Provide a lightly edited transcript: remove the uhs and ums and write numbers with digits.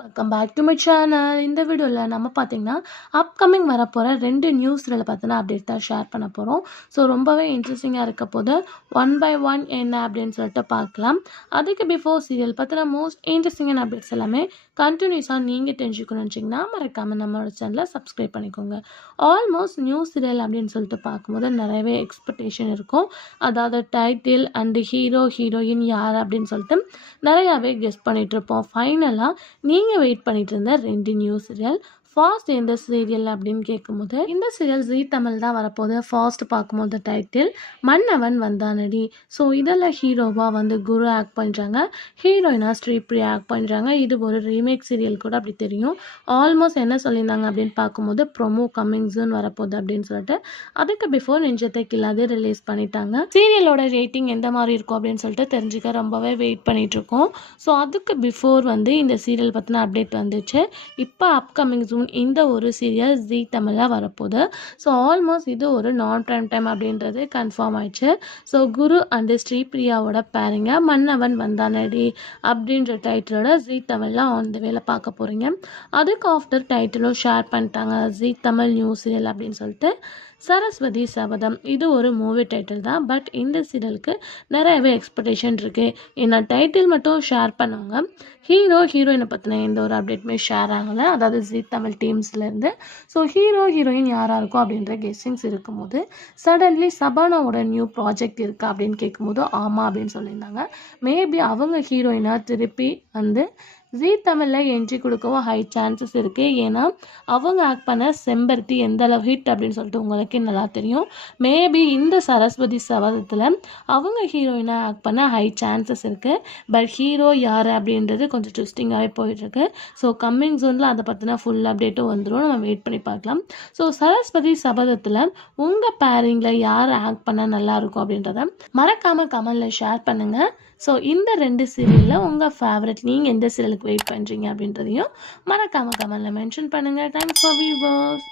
Welcome back to my channel. இந்த வீடியோவில் நம்ம பார்த்தீங்கன்னா அப்கமிங் வரப்போகிற 2 நியூஸ் சீரியலை பற்றின அப்டேட் தான் ஷேர் பண்ண போகிறோம். ஸோ ரொம்பவே இன்ட்ரெஸ்டிங்காக இருக்க போது ஒன் பை ஒன் என்ன அப்படின்னு சொல்லிட்டு பார்க்கலாம். அதுக்கு பிஃபோர் சீரியல் பற்றின மோஸ்ட் இன்ட்ரெஸ்டிங்கான அப்டேட்ஸ் எல்லாமே கண்டினியூஸாக நீங்கள் தெரிஞ்சுக்கணும்னு நினச்சிங்கன்னா மறக்காமல் நம்மளோட சேனலை சப்ஸ்கிரைப் பண்ணிக்கோங்க. ஆல்மோஸ்ட் நியூஸ் சீரியல் அப்படின்னு சொல்லிட்டு பார்க்கும்போது நிறையவே எக்ஸ்பெக்டேஷன் இருக்கும். அதாவது டைட்டில் அண்டு ஹீரோ ஹீரோயின் யார் அப்படின்னு சொல்லிட்டு நிறையாவே கெஸ் பண்ணிகிட்ருப்போம். ஃபைனலாக நீங்கள் வெயிட் பண்ணிட்டு இருந்த 2 நியூ சீரியல் ஃபாஸ்ட் எந்த சீரியல் அப்படின்னு கேட்கும்போது இந்த சீரியல் ஜீ தமிழ் தான் வரப்போகுது. ஃபாஸ்ட் பார்க்கும்போது டைட்டில் மன்னவன் வந்தானடி. ஸோ இதில் ஹீரோவாக வந்து குரு ஆக்ட் பண்ணுறாங்க, ஹீரோயினாக ஸ்ரீபிரியா ஆக்ட் பண்ணுறாங்க. இது ஒரு ரீமேக் சீரியல் கூட அப்படி தெரியும். ஆல்மோஸ்ட் என்ன சொல்லியிருந்தாங்க அப்படின்னு பார்க்கும்போது ப்ரொமோ கம்மிங் சூன் வரப்போகுது அப்படின்னு சொல்லிட்டு அதுக்கு பிஃபோர் நெஞ்சத்தை கில்லாதே ரிலீஸ் பண்ணிட்டாங்க. சீரியலோட ரேட்டிங் எந்த மாதிரி இருக்கும் அப்படின்னு சொல்லிட்டு தெரிஞ்சுக்க ரொம்பவே வெயிட் பண்ணிட்டு இருக்கோம். ஸோ அதுக்கு பிஃபோர் வந்து இந்த சீரியல் பற்றின அப்டேட் வந்துச்சு. இப்போ அப்கமிங் ஜூன் இந்த ஒரு சீரியல் ஜீ தமிழில் வரப்போகுது. ஸோ ஆல்மோஸ்ட் இது ஒரு நான் ப்ரைம் டைம் அப்படின்றது கன்ஃபார்ம் ஆயிடுச்சு. ஸோ குரு அண்டு ஸ்ரீபிரியாவோட பேரிங்க மன்னவன் வந்தானடி அப்படின்ற டைட்டிலோட ஜீ தமிழில் ஆன் த வேலை பார்க்க போகிறீங்க. அதுக்கு ஆஃப்டர் டைட்டிலும் ஷேர் பண்ணிட்டாங்க, ஜீ தமிழ் நியூ சீரியல் அப்படின்னு சொல்லிட்டு. சரஸ்வதி சபதம் இது ஒரு மூவி டைட்டில் தான். பட் இந்த சீரியலுக்கு நிறையவே எக்ஸ்பெக்டேஷன் இருக்குது. ஏன்னா டைட்டில் மட்டும் ஷேர் பண்ணுவாங்க, ஹீரோ ஹீரோயினை பற்றின எந்த ஒரு அப்டேட்டுமே ஷேர் ஆகலை, அதாவது ஜீ தமிழ் டீம்ஸ்லேருந்து. ஸோ ஹீரோ ஹீரோயின் யாராக இருக்கும் அப்படின்ற கெஸ்ஸிங்ஸ் இருக்கும்போது சடன்லி சபானாவோட நியூ ப்ராஜெக்ட் இருக்கா அப்படின்னு கேட்கும்போது ஆமாம் அப்படின்னு சொல்லியிருந்தாங்க. மேபி அவங்க ஹீரோயினாக திருப்பி வந்து ஜீ தமிழில் என்ட்ரி கொடுக்கவும் ஹை சான்சஸ் இருக்குது. ஏன்னா அவங்க ஆக்ட் பண்ண செம்பருத்தி எந்த அளவு ஹிட் அப்படின்னு சொல்லிட்டு உங்களுக்கு நல்லா தெரியும். மேபி இந்த சரஸ்வதி சபதத்தில் அவங்க ஹீரோயினாக ஆக்ட் பண்ண ஹை சான்சஸ் இருக்குது. பட் ஹீரோ யார் அப்படின்றது கொஞ்சம் ட்விஸ்டிங்காகவே போயிட்டுருக்கு. ஸோ கம்மிங் ஜூனில் அதை பற்றின ஃபுல் அப்டேட்டும் வந்துடும், நம்ம வெயிட் பண்ணி பார்க்கலாம். ஸோ சரஸ்வதி சபதத்தில் உங்கள் பேரிங்கில் யார் ஆக்ட் பண்ணால் நல்லாயிருக்கும் அப்படின்றத மறக்காமல் கமெண்டில் ஷேர் பண்ணுங்கள். ஸோ இந்த 2 சீரியலில் உங்கள் ஃபேவரட், நீங்கள் எந்த சீரியலுக்கு வெயிட் பண்ணுறீங்க அப்படின்றதையும் மறக்காமல் கமெண்டில் மென்ஷன் பண்ணுங்கள். Thanks for viewers.